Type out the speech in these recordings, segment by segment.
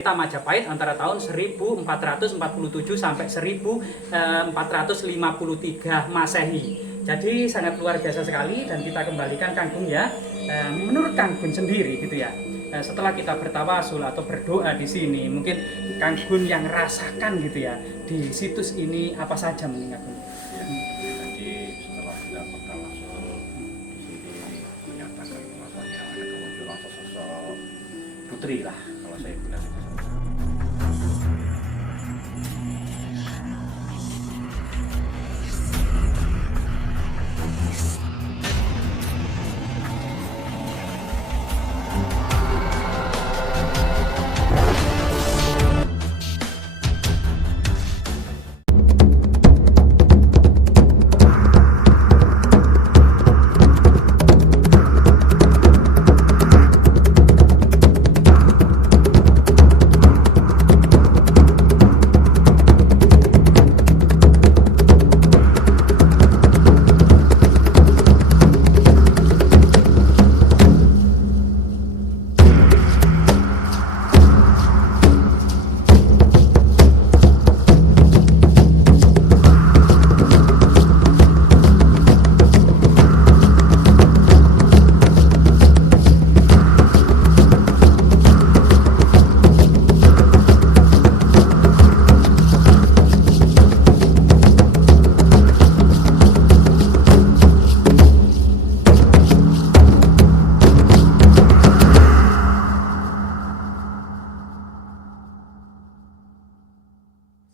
Majapahit antara tahun 1447 sampai 1453 Masehi. Jadi sangat luar biasa sekali dan kita kembalikan Kang Gun ya. Menurut Kang Gun sendiri gitu ya. Setelah kita bertawasul atau berdoa di sini, mungkin Kang Gun yang rasakan gitu ya di situs ini apa saja mungkin Kang Gun? Jadi setelah kita bertawasul di sini menyatakan bahwasanya ada kemunculan sosok putri lah kalau saya bilang.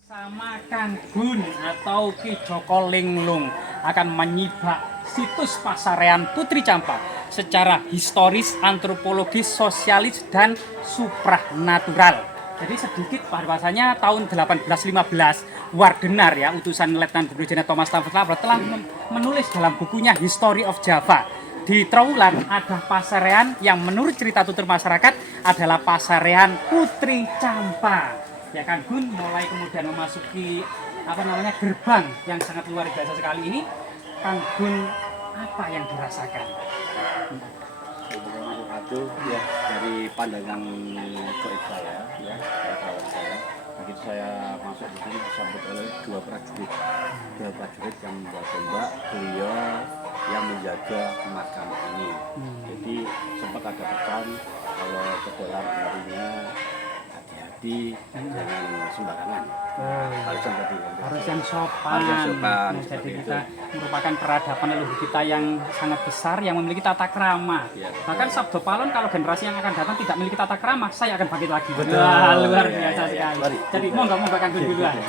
Sama Kang Gun atau Ki Joko Linglung akan menyibak situs Pasarean Putri Campak secara historis, antropologis, sosialis, dan supranatural. Jadi sedikit bahwasanya tahun 1815 Wardenar ya, utusan Letnan Gubernur Jenderal Thomas Stamford Raffles telah menulis dalam bukunya History of Java. Di Trowulan ada pasarean yang menurut cerita tutur masyarakat adalah Pasarean Putri Campak. Ya Kang Gun mulai kemudian memasuki gerbang yang sangat luar biasa sekali ini. Kang Gun apa yang dirasakan? Aduh ya, dari pandangan goib saya ya, kawan saya, begitu saya masuk di sini disambut oleh dua prajurit yang membawa tombak, beliau yang menjaga makam ini. Jadi sempat ada pesan kalau ke dalam harinya jangan sembarangan. Harus yang sopan. Jadi kita merupakan peradaban leluhur kita yang sangat besar yang memiliki tata krama. Ya, bahkan Sabdo Palon kalau generasi yang akan datang tidak memiliki tata krama, saya akan bangkit lagi. Betul. Luar biasa sekali. Jadi monggo Kang Gun duluan.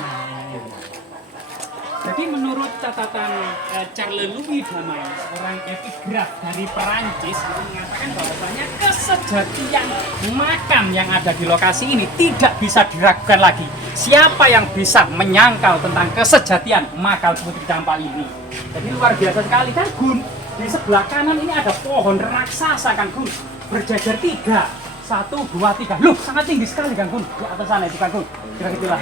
Jadi menurut catatan Charles Louis Damay, seorang epigraf dari Perancis, mengatakan bahwasanya kesejatian makam yang ada di lokasi ini tidak bisa diragukan lagi. Siapa yang bisa menyangkal tentang kesejatian makam Putri Campak ini? Jadi luar biasa sekali Kang Gun. Di sebelah kanan ini ada pohon raksasa Kang Gun, berjajar 3. 1, 2, 3. Loh, sangat tinggi sekali Kang Gun. Di atas sana itu Kang Gun. Kira-kira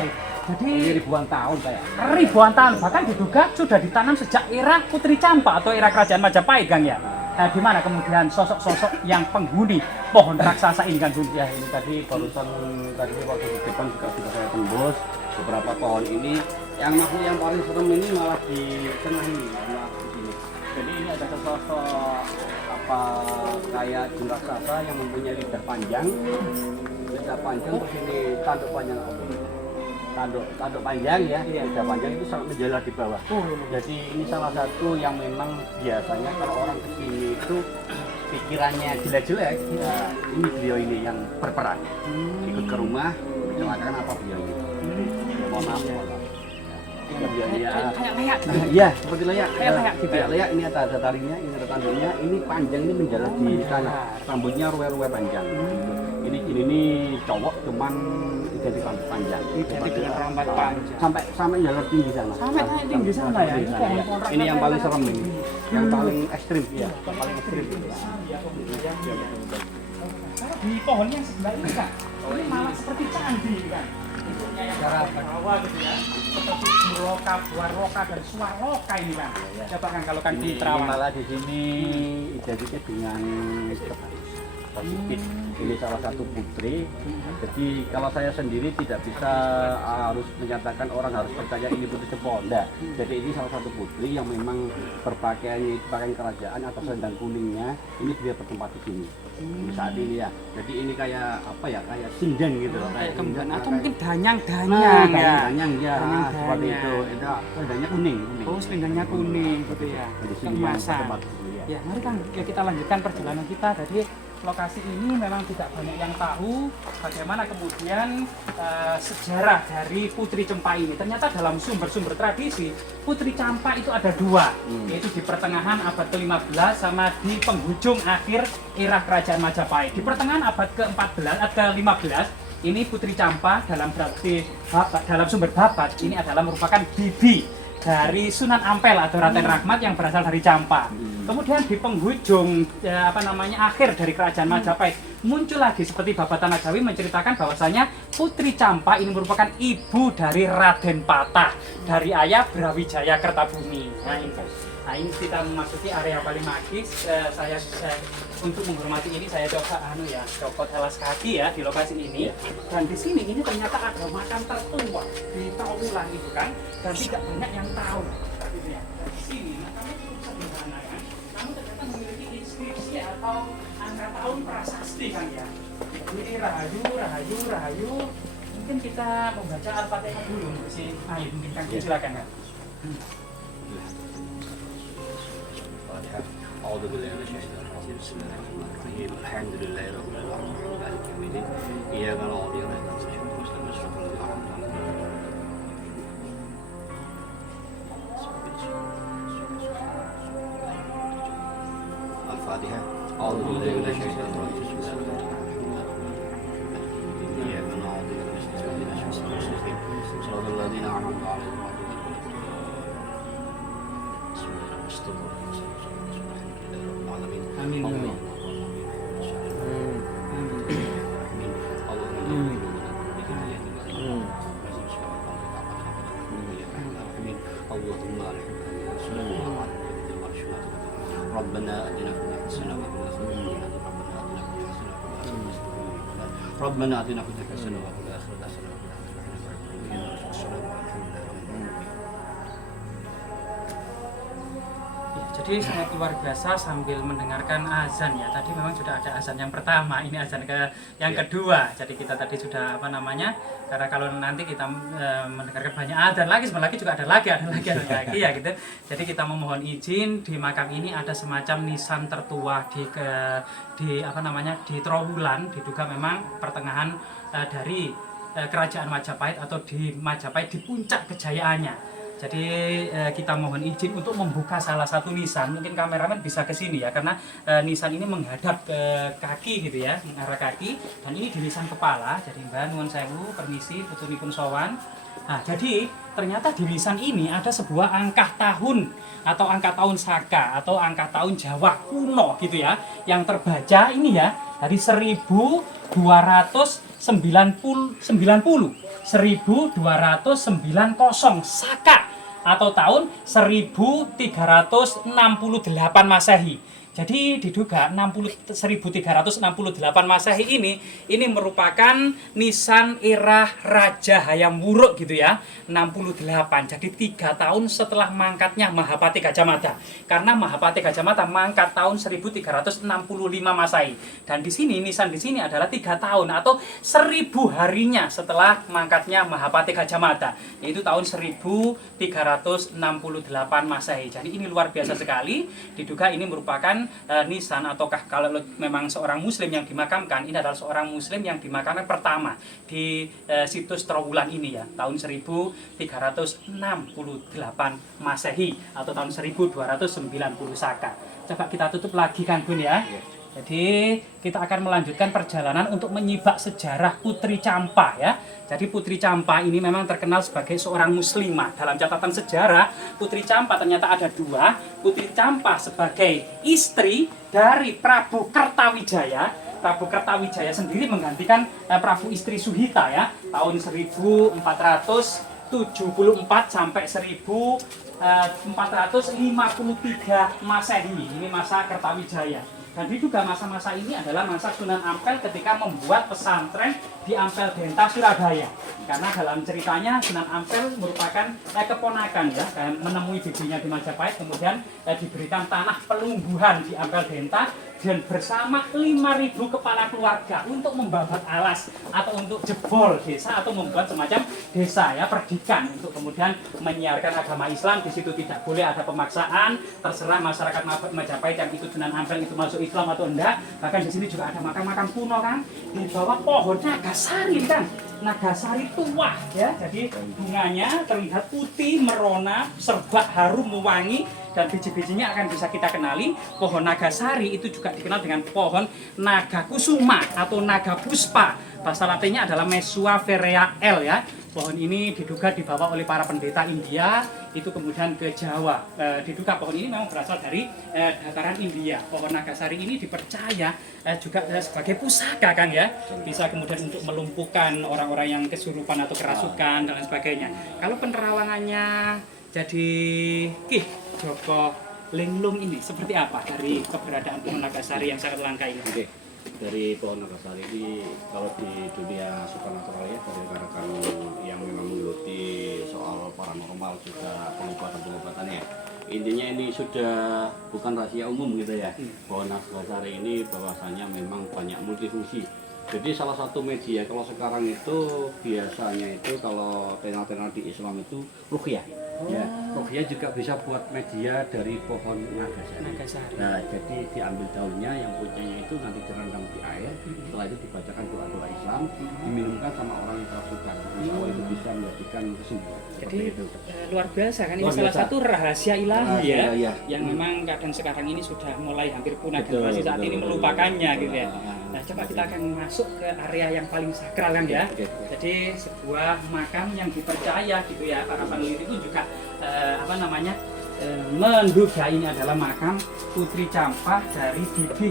jadi ini ribuan tahun kayak. Ribuan tahun, bahkan diduga sudah ditanam sejak era Putri Campak atau era Kerajaan Majapahit Kang ya. Nah, di mana kemudian sosok-sosok yang penghuni pohon raksasa ini Kang Gun? Ya, ini tadi barusan tadi waktu di depan juga sudah saya tembus beberapa pohon ini. Yang makhluk yang paling serem ini malah di tengah ini, malah di sini. Jadi ini ada sosok kayak jin raksasa yang mempunyai lidah panjang. Lidah panjang terus ini tanduk panjang tanduk panjang ya, lidah panjang itu sangat menjalar di bawah. Jadi ini salah satu yang memang biasanya kalau orang kesini itu pikirannya jelek-jelek, nah, ini beliau ini yang berperan ikut ke rumah menceritakan apa beliau ini. Mohon maaf. Kayak leak. Iya, seperti leak. Kayak leak. Ini ada talinya, ini ada tanduknya, ini panjang, ini menjalar di sana. Rambutnya ruwe-ruwe panjang. Ini cowok cuman identik rambut panjang. Identik dengan rambut panjang. Sampai jalan tinggi sana. Sampai tinggi sana ya. Ini yang paling serem ini. Yang paling ekstrim ya, yang paling ekstrim. Di pohon yang sebelah ini Kak, ini malah seperti candi kan. Cara bawah gitu ya, seperti buah roka dan suarloka ini Kang. Coba Kang kalau Kang di Terawang. Malah di sini identiknya dengan positif. Ini salah satu putri. Jadi kalau saya sendiri tidak bisa harus menyatakan orang harus percaya ini putri Cempo. Enggak. Jadi ini salah satu putri yang memang berpakaiannya itu pakaian kerajaan atau selendang kuningnya. Ini dia bertempat di sini. Saat ini ya. Jadi ini kayak apa ya? Kayak sinden gitu loh. Kayak sinden, kemban atau kayak- mungkin danyang-danyang ya. Danyang ya. Danyang-danyang. Seperti itu. Itu selendangnya kuning. Oh, selendangnya kuning gitu ya. Di sini Keemasan. tempat di sini, ya. Ya, mari Kang, ya, kita lanjutkan perjalanan kita. Jadi lokasi ini memang tidak banyak yang tahu bagaimana kemudian sejarah dari Putri Cempa ini. Ternyata dalam sumber-sumber tradisi, Putri Campa itu ada dua, yaitu di pertengahan abad ke-15 sama di penghujung akhir era Kerajaan Majapahit. Di pertengahan abad ke-14 atau ke-15, ini Putri Campa dalam sumber Babat ini adalah merupakan bibi dari Sunan Ampel atau Raden Rahmat yang berasal dari Campa. Kemudian di penghujung akhir dari Kerajaan Majapahit muncul lagi seperti Babat Tanah Jawi menceritakan bahwasanya Putri Campa ini merupakan ibu dari Raden Patah dari ayah Brawijaya Kertabumi. Nah ini kita memasuki area paling magis. Saya untuk menghormati ini saya coba copot alas kaki ya di lokasi ini. Dan di sini ini ternyata ada makam tertua di Trawulan itu kan, dan tidak banyak yang tahu. Gitu ya. Di sini makamnya cukup sederhana kan, namun ternyata memiliki inskripsi atau angka tahun prasasti kan ya. Ini Rahayu, Rahayu, Rahayu. Mungkin kita membaca Al-Fatihah dulu sih. Ayo mungkin Kang silakan ya. أعوذ بالله من الشيطان الرجيم بسم الله الرحمن الرحيم الحمد لله رب العالمين مالك يوم الدين إياك نعبد وإياك نستعين اهدنا الصراط المستقيم الفاتحة أعوذ بالله من الشيطان الرجيم بسم الله الرحمن الرحيم إياك نعبد وإياك نستعين اهدنا الصراط المستقيم صراط الذين أنعمت عليهم بسم الله الرحمن الرحيم Amin. Amin. ربنا آتنا في الدنيا حسنة وفي الآخرة ربنا آتنا في الدنيا حسنة وفي الآخرة حسنة Jadi sangat luar biasa sambil mendengarkan azan ya. Tadi memang sudah ada azan yang pertama, ini azan yang kedua. Jadi kita tadi sudah karena kalau nanti kita mendengarkan banyak azan lagi, sebentar lagi juga ada lagi ya gitu. Jadi kita memohon izin di makam ini ada semacam nisan tertua di Trawulan, diduga memang pertengahan dari Kerajaan Majapahit atau di Majapahit di puncak kejayaannya. Jadi kita mohon izin untuk membuka salah satu nisan. Mungkin kameramen bisa ke sini ya, karena nisan ini menghadap ke kaki gitu ya, mengarah kaki. Dan ini di nisan kepala. Jadi Mbak nuwun sewu, permisi, putunipun sowan. Nah, jadi ternyata di nisan ini ada sebuah angka tahun atau angka tahun Saka atau angka tahun Jawa kuno gitu ya, yang terbaca ini ya dari 1290 Saka atau tahun 1368 Masehi. Jadi diduga 1368 Masehi ini merupakan nisan era Raja Hayam Wuruk gitu ya, 68. Jadi 3 tahun setelah mangkatnya Mahapati Gajah Mada. Karena Mahapati Gajah Mada mangkat tahun 1365 Masehi. Dan di sini nisan di sini adalah 3 tahun atau 1000 harinya setelah mangkatnya Mahapati Gajah Mada, yaitu tahun 1368 Masehi. Jadi ini luar biasa sekali. Diduga ini merupakan nisan ataukah kalau memang seorang muslim yang dimakamkan, ini adalah seorang muslim yang dimakamkan pertama di situs Trawulan ini ya, tahun 1368 Masehi atau tahun 1290 Saka. Coba kita tutup lagi kan Bun ya. Jadi kita akan melanjutkan perjalanan untuk menyibak sejarah Putri Campa ya. Jadi Putri Campa ini memang terkenal sebagai seorang muslimah. Dalam catatan sejarah, Putri Campa ternyata ada 2. Putri Campa sebagai istri dari Prabu Kertawijaya. Prabu Kertawijaya sendiri menggantikan Prabu istri Suhita ya, tahun 1474 sampai 1453 Masehi. Ini masa Kertawijaya. Dan diduga masa-masa ini adalah masa Sunan Ampel ketika membuat pesantren di Ampel Denta, Surabaya. Karena dalam ceritanya Sunan Ampel merupakan keponakan ya, menemui bibinya di Majapahit, kemudian diberikan tanah pelungguhan di Ampel Denta dan bersama 5.000 kepala keluarga untuk membabat alas atau untuk jebol desa atau membuat semacam desa ya, perdikan untuk kemudian menyiarkan agama Islam. Di situ tidak boleh ada pemaksaan, terserah masyarakat Majapahit yang ikut Sunan Ampel itu masuk Islam atau enggak. Bahkan di sini juga ada makam-makam kuno kan, di bawah pohon nagasari kan. Nagasari tua ya, jadi bunganya terlihat putih merona, serba harum mewangi, dan biji-bijinya akan bisa kita kenali. Pohon nagasari itu juga dikenal dengan pohon naga kusuma atau naga puspa. Bahasa latinnya adalah Mesua ferrea L ya. Pohon ini diduga dibawa oleh para pendeta India itu kemudian ke Jawa. Diduga pohon ini memang berasal dari dataran India. Pohon nagasari ini dipercaya juga sebagai pusaka kan ya, bisa kemudian untuk melumpuhkan orang-orang yang kesurupan atau kerasukan dan lain sebagainya. Kalau penerawangannya jadi Ki Joko Linglung ini seperti apa dari keberadaan pohon nagasari yang sangat langka ini? Oke. Dari pohon nagasari ini kalau di dunia supernatural ya, dari rekan-rekan yang memang menggeluti soal paranormal juga pengobatan-pengobatannya, intinya ini sudah bukan rahasia umum gitu ya. Pohon nagasari ini bahwasanya memang banyak multifungsi. Jadi salah satu media kalau sekarang itu biasanya itu kalau tenor-tenor di Islam itu ruqyah. Ya, ruqyah juga bisa buat media dari pohon nagasari. Nah, jadi diambil daunnya yang putihnya itu nanti direndam di air, setelah itu dibacakan doa-doa Islam, diminumkan sama orang yang kerasukan. Insya Allah itu bisa menjadikan kesembuhan. Jadi luar biasa kan, ini salah satu rahasia ilahi ya, yang memang kadang sekarang ini sudah mulai hampir punah, generasi saat ini melupakannya gitu ya. Nah, coba kita akan masuk ke area yang paling sakral kan ya. Jadi sebuah makam yang dipercaya gitu ya, para peneliti itu juga menduga ini adalah makam Putri Campah dari bibi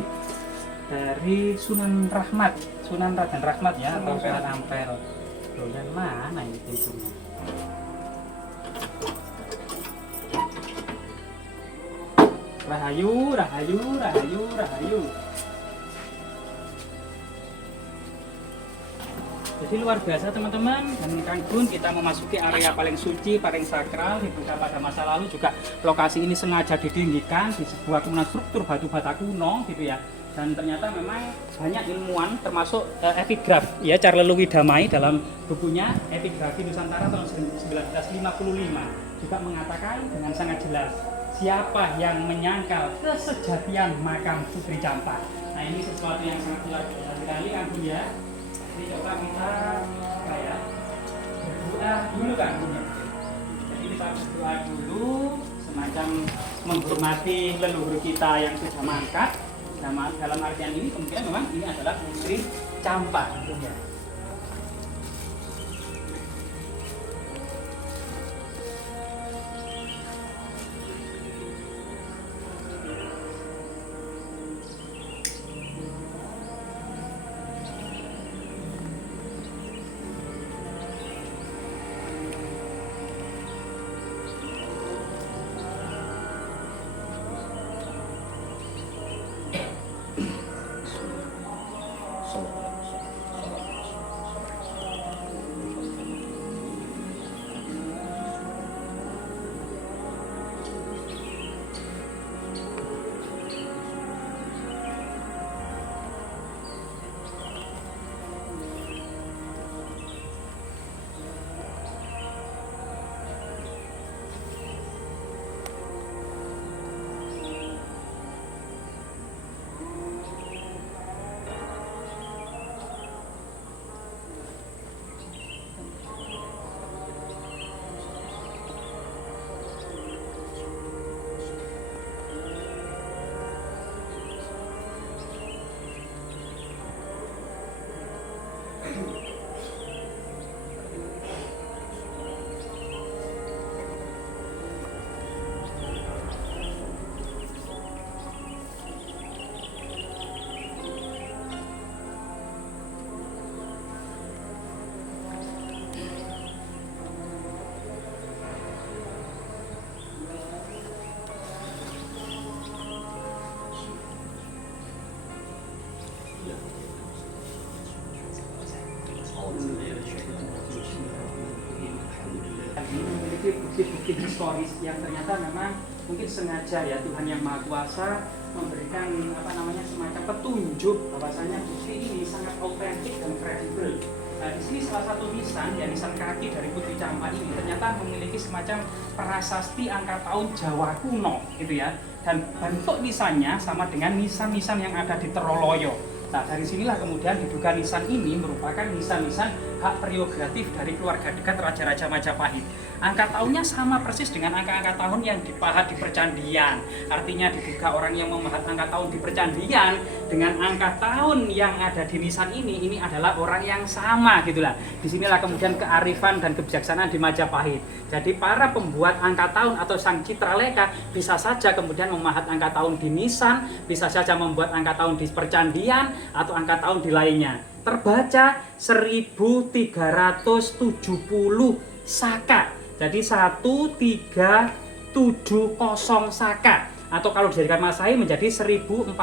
dari Sunan Rahmat, Sunan Raden Rahmat ya, atau Sunan Ampel. Loh, yang mana ini pintunya? Rahayu, rahayu, rahayu, rahayu. Jadi luar biasa teman-teman, dan Kang Gun, kita memasuki area paling suci, paling sakral. Dibuka pada masa lalu juga lokasi ini sengaja didinggikan di sebuah kemudian struktur batu bata kuno gitu ya. Dan ternyata memang banyak ilmuwan termasuk epigraf ya, Charles Louis Damai dalam bukunya Epigrafi Nusantara tahun 1955 juga mengatakan dengan sangat jelas, siapa yang menyangkal kesejatian makam Putri Campah. Nah, ini sesuatu yang sangat luar biasa sekali Kang Gun ya. Jadi coba kita berdoa dulu kan. Jadi kita berdoa dulu semacam menghormati leluhur kita yang sudah mangkat. Dalam artian ini kemungkinan memang ini adalah Putri Campah tentunya. bukti-bukti historis yang ternyata memang mungkin sengaja ya Tuhan yang Maha Kuasa memberikan semacam petunjuk bahwasanya bukti ini sangat autentik dan kredibel. Nah, di sini salah satu nisan, ya nisan kaki dari Putri Campak ini ternyata memiliki semacam prasasti angka tahun Jawa kuno, gitu ya. Dan bentuk nisannya sama dengan nisan-nisan yang ada di Troloyo. Nah, dari sinilah kemudian diduga nisan ini merupakan nisan-nisan hak prerogatif dari keluarga dekat Raja-Raja Majapahit. Angka tahunnya sama persis dengan angka-angka tahun yang dipahat di percandian. Artinya diduga orang yang memahat angka tahun di percandian dengan angka tahun yang ada di nisan ini adalah orang yang sama, gitulah. Disinilah kemudian kearifan dan kebijaksanaan di Majapahit. Jadi para pembuat angka tahun atau sang citraleka bisa saja kemudian memahat angka tahun di nisan, bisa saja membuat angka tahun di percandian atau angka tahun di lainnya. Terbaca 1370 Saka. Jadi 1370 Saka. Atau kalau dijadikan Masehi menjadi 1448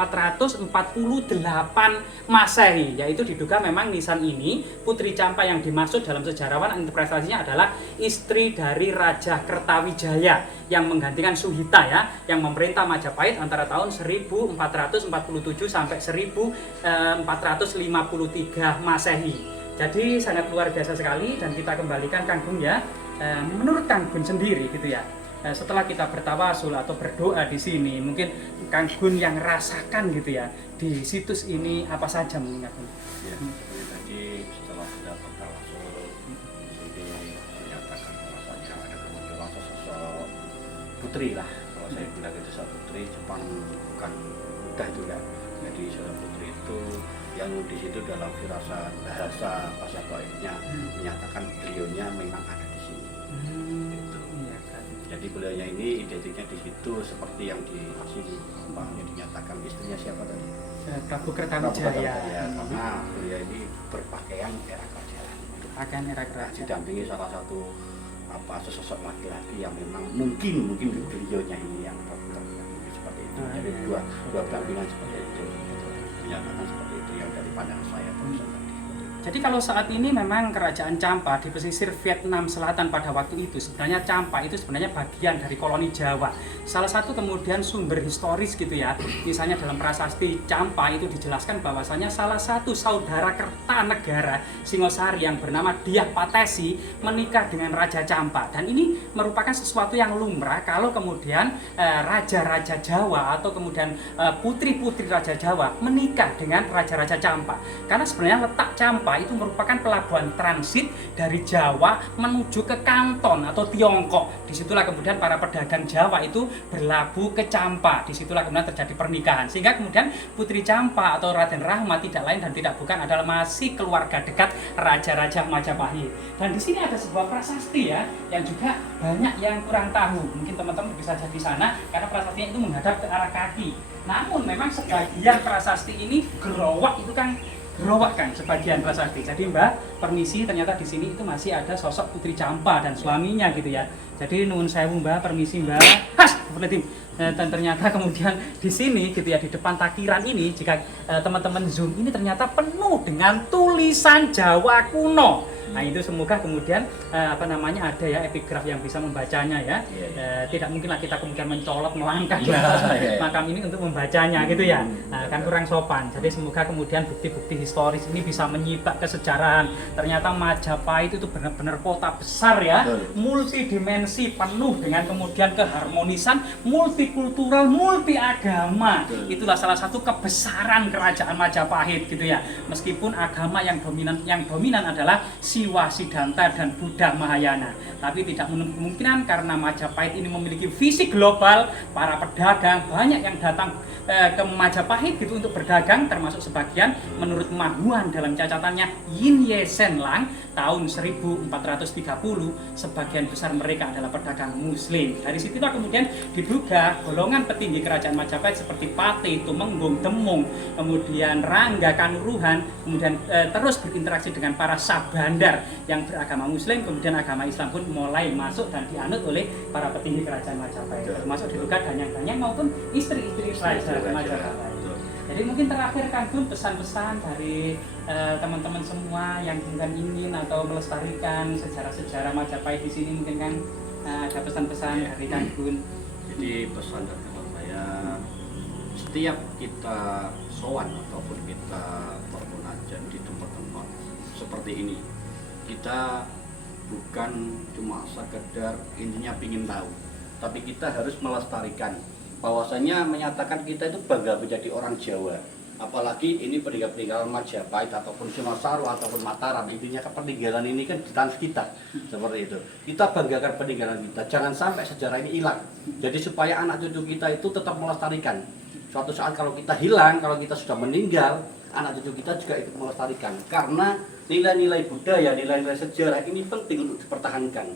Masehi. Yaitu diduga memang nisan ini, Putri Campak yang dimaksud dalam sejarawan interpretasinya adalah istri dari Raja Kertawijaya yang menggantikan Suhita ya, yang memerintah Majapahit antara tahun 1447 sampai 1453 Masehi. Jadi sangat luar biasa sekali dan kita kembalikan Kang Gun ya. Menurut Kang Gun sendiri gitu ya. Setelah kita bertawasul atau berdoa di sini, mungkin Kang Gun yang rasakan gitu ya di situs ini apa saja mungkin Kang Gun? Ya, seperti tadi setelah kita bertawasul, ini dinyatakan bahwasanya ada kemunculan sosok putri lah. Kalau saya bilang itu sosok putri Jepang bukan mudah itu ya. Jadi sosok putri itu yang di situ dalam firasat bahasa Majapahitnya menyatakan beliaunya memang ada di sini. Jadi beliaunya ini identiknya di situ seperti yang di sini, yang dinyatakan istrinya siapa tadi? Prabu Kertawijaya. Karena beliau ini berpakaian era kerajaan. Pakaian era kerajaan. Didampingi salah satu sesosok laki-laki yang memang mungkin beliaunya ini yang seperti itu. Jadi dua dampingan seperti itu. Dinyatakan seperti itu yang dari pandangan saya tadi. Jadi kalau saat ini memang kerajaan Campak di pesisir Vietnam Selatan pada waktu itu sebenarnya Campak itu sebenarnya bagian dari koloni Jawa. Salah satu kemudian sumber historis gitu ya, misalnya dalam prasasti Campak itu dijelaskan bahwasanya salah satu saudara Kertanegara Singosari yang bernama Dyah Patesi menikah dengan Raja Campak, dan ini merupakan sesuatu yang lumrah kalau kemudian raja-raja Jawa atau kemudian putri-putri Raja Jawa menikah dengan raja-raja Campak, karena sebenarnya letak Campak itu merupakan pelabuhan transit dari Jawa menuju ke Kanton atau Tiongkok. Disitulah kemudian para pedagang Jawa itu berlabuh ke Campak. Disitulah kemudian terjadi pernikahan. Sehingga kemudian Putri Campak atau Raden Rahmat tidak lain dan tidak bukan adalah masih keluarga dekat Raja-Raja Majapahit. Dan di sini ada sebuah prasasti ya, yang juga banyak yang kurang tahu. Mungkin teman-teman bisa jadi di sana karena prasastinya itu menghadap ke arah kaki. Namun memang sebagian prasasti ini gerowak itu kan sebagian prasasti. Jadi Mbak, permisi, ternyata di sini itu masih ada sosok Putri Campak dan suaminya gitu ya. Jadi nuwun sewu Mbak, permisi Mbak. Dan ternyata kemudian di sini gitu ya, di depan takiran ini jika teman-teman zoom ini ternyata penuh dengan tulisan Jawa kuno. Nah itu semoga kemudian ada ya epigraf yang bisa membacanya ya. Tidak mungkinlah kita kemudian mencolok melangkah di atas makam ini untuk membacanya gitu ya. Nah, kan kurang sopan. Jadi semoga kemudian bukti-bukti historis ini bisa menyibak kesejarahan. Ternyata Majapahit itu benar-benar kota besar ya, multidimensi, penuh dengan kemudian keharmonisan, multikultural, multi agama. Itulah salah satu kebesaran kerajaan Majapahit gitu ya. Meskipun agama yang dominan adalah Siwa, Siddhanta, dan Buddha Mahayana. Tapi tidak kemungkinan karena Majapahit ini memiliki visi global, para pedagang banyak yang datang ke Majapahit gitu untuk berdagang, termasuk sebagian menurut Mahuan dalam catatannya Yin Ye Sen Lang tahun 1430, sebagian besar mereka adalah pedagang muslim. Dari situlah kemudian diduga golongan petinggi kerajaan Majapahit seperti Pate, Tumenggung, Demung, kemudian Rangga, Kanuruhan, kemudian terus berinteraksi dengan para Sabandar yang beragama muslim, kemudian agama Islam pun mulai masuk dan dianut oleh para petinggi kerajaan Majapahit, termasuk diduga danyang-danyang maupun istri-istri raja Majapahit. Jadi mungkin terakhir Kang Gun, pesan-pesan dari teman-teman semua yang mungkin ingin atau melestarikan sejarah-sejarah Majapahit di sini mungkin kan? ada pesan-pesan dari Kang Gun. Jadi pesan dari teman saya, setiap kita sowan ataupun kita bermunajat di tempat-tempat seperti ini, kita bukan cuma sekedar intinya ingin tahu, tapi kita harus melestarikan. Bahwasanya menyatakan kita itu bangga menjadi orang Jawa. Apalagi ini peninggalan Majapahit ataupun Singosari ataupun Mataram, intinya peninggalan ini kan di tanah kita, seperti itu. Kita banggakan peninggalan kita, jangan sampai sejarah ini hilang. Jadi supaya anak cucu kita itu tetap melestarikan. Suatu saat kalau kita hilang, kalau kita sudah meninggal, anak cucu kita juga ikut melestarikan. Karena nilai-nilai budaya, nilai-nilai sejarah ini penting untuk dipertahankan.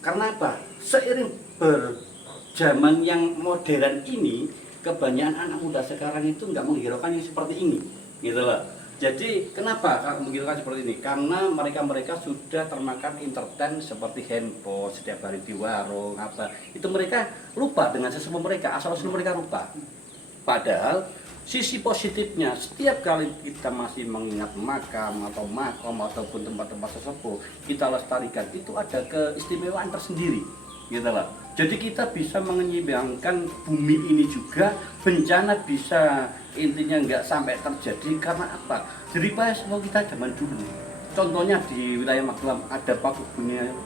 Karena apa? Seiring berjaman yang modern ini, kebanyakan anak muda sekarang itu nggak menghiraukan yang seperti ini, gitu loh. Jadi kenapa menghiraukan seperti ini? Karena mereka sudah termakan entertain seperti handphone setiap hari di warung apa. Itu mereka lupa dengan sesepuh mereka, asal-usul mereka lupa. Padahal sisi positifnya, setiap kali kita masih mengingat makam atau makom ataupun tempat-tempat sesepuh, kita lestarikan, itu ada keistimewaan tersendiri, gitu loh. Jadi kita bisa menyeimbangkan bumi ini juga, bencana bisa intinya nggak sampai terjadi. Karena apa? Daripada semua kita zaman dulu. Contohnya di wilayah Magelang ada paku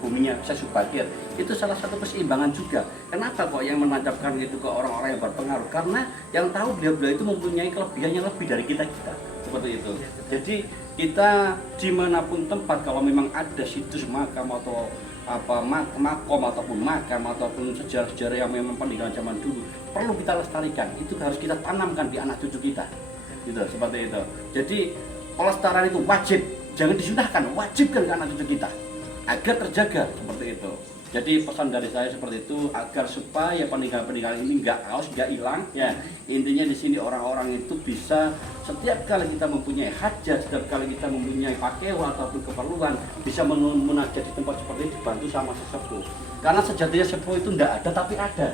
buminya Sesubakir. Itu salah satu keseimbangan juga. Kenapa kok yang menancapkan itu ke orang-orang yang berpengaruh? Karena yang tahu beliau-beliau itu mempunyai kelebihan yang lebih dari kita-kita. Seperti itu. Jadi kita dimanapun tempat, kalau memang ada situs makam atau makom ataupun makam ataupun sejarah-sejarah yang memang peninggalan zaman dulu, perlu kita lestarikan. Itu harus kita tanamkan di anak cucu kita, gitu, seperti itu. Jadi pelestarian itu wajib, jangan disunahkan, wajibkan ke anak cucu kita agar terjaga, seperti itu. Jadi pesan dari saya seperti itu, agar supaya peninggalan-peninggalan ini nggak haus, nggak hilang. Ya, intinya di sini orang-orang itu bisa setiap kali kita mempunyai hajat, setiap kali kita mempunyai pakewa ataupun keperluan, bisa munajat di tempat seperti ini dibantu sama sesepuh. Karena sejatinya sesepuh itu nggak ada, tapi ada.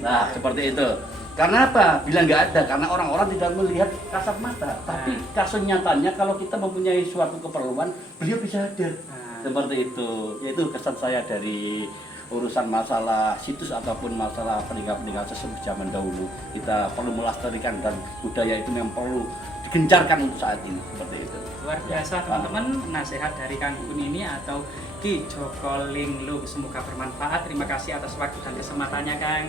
Nah, seperti itu. Karena apa? Bilang nggak ada, karena orang-orang tidak melihat kasat mata. Tapi kasus nyatanya kalau kita mempunyai suatu keperluan, beliau bisa hadir. Seperti itu. Yaitu kesan saya dari urusan masalah situs ataupun masalah peninggalan sesepuh zaman dahulu. Kita perlu melestarikan dan budaya itu memang perlu digencarkan untuk saat ini. Seperti itu. Luar biasa teman-teman, nasihat dari Kang Gun ini atau Ki Joko Linglung, semoga bermanfaat. Terima kasih atas waktu dan kesempatannya, Kang.